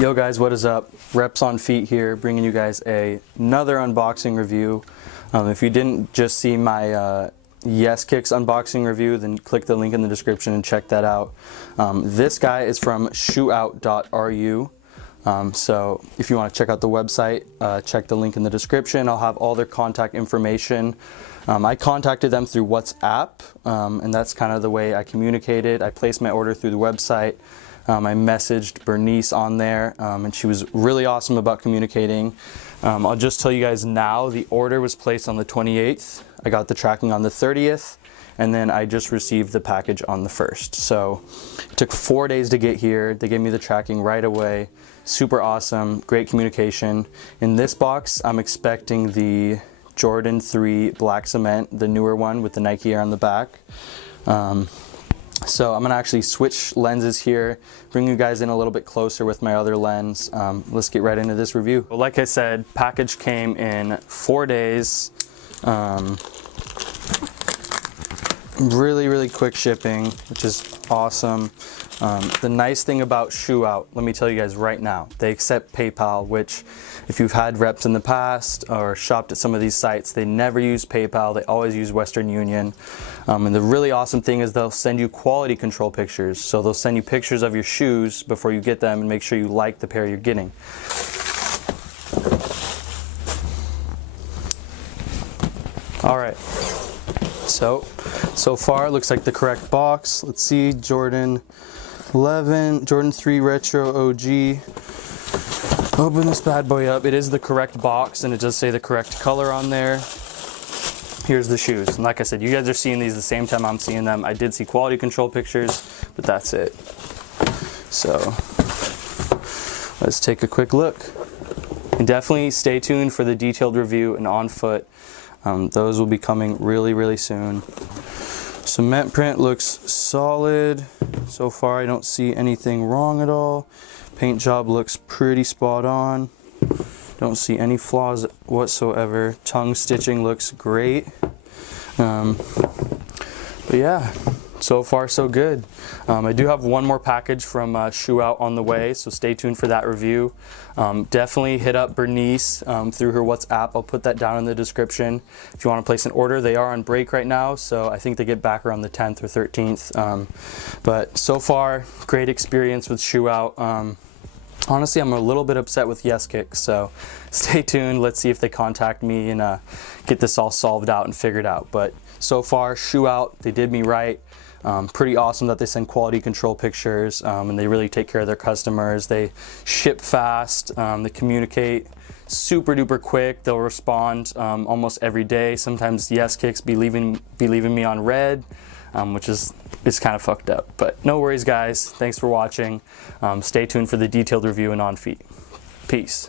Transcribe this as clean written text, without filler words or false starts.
Yo guys, what is up? RepsOnFeet here, bringing you guys another unboxing review. If you didn't just see my Yes Kicks unboxing review, then click the link in the description and check that out. This guy is from Shoeout.ru. So if you want to check out the website, check the link in the description. I'll have all their contact information. I contacted them through WhatsApp, and that's kind of the way I communicated. I placed my order through the website. I messaged Bernice on there, and she was really awesome about communicating. I'll just tell you guys now, the order was placed on the 28th. I got the tracking on the 30th, and then I just received the package on the 1st. So it took 4 days to get here. They gave me the tracking right away. Super awesome, great communication. In this box, I'm expecting the Jordan 3 Black Cement, the newer one with the Nike Air on the back. So I'm gonna actually switch lenses here, bring you guys in a little bit closer with my other lens. Let's get right into this review. Well, like I said, package came in 4 days. Really quick shipping, which is awesome. The nice thing about Shoeout, let me tell you guys right now, they accept PayPal, which if you've had reps in the past or shopped at some of these sites, they never use PayPal, they always use Western Union. And the really awesome thing is they'll send you quality control pictures. So they'll send you pictures of your shoes before you get them and make sure you like the pair you're getting. All right, so far it looks like the correct box. Let's see, Jordan 11, Jordan 3 Retro OG. Open this bad boy up. It is the correct box and it does say the correct color on there. Here's the shoes. And like I said, you guys are seeing these the same time I'm seeing them. I did see quality control pictures, but that's it. So let's take a quick look. And definitely stay tuned for the detailed review and on foot. Those will be coming really soon. Cement print looks solid. So far I don't see anything wrong at all. Paint job looks pretty spot on. Don't see any flaws whatsoever. Tongue stitching looks great. But yeah, so far so good. I do have one more package from Shoeout on the way, so stay tuned for that review. Definitely hit up Bernice through her WhatsApp. I'll put that down in the description. If you want to place an order, they are on break right now, so I think they get back around the 10th or 13th. But so far, great experience with Shoeout. Honestly, I'm a little bit upset with Yes Kicks, so stay tuned. Let's see if they contact me and get this all solved out and figured out. But so far, Shoeout, they did me right. Pretty awesome that they send quality control pictures and they really take care of their customers. They ship fast, they communicate super duper quick. They'll respond almost every day. Sometimes Yes Kicks be leaving me on red, which is kind of fucked up. But no worries guys, thanks for watching. Stay tuned for the detailed review and on feet. Peace.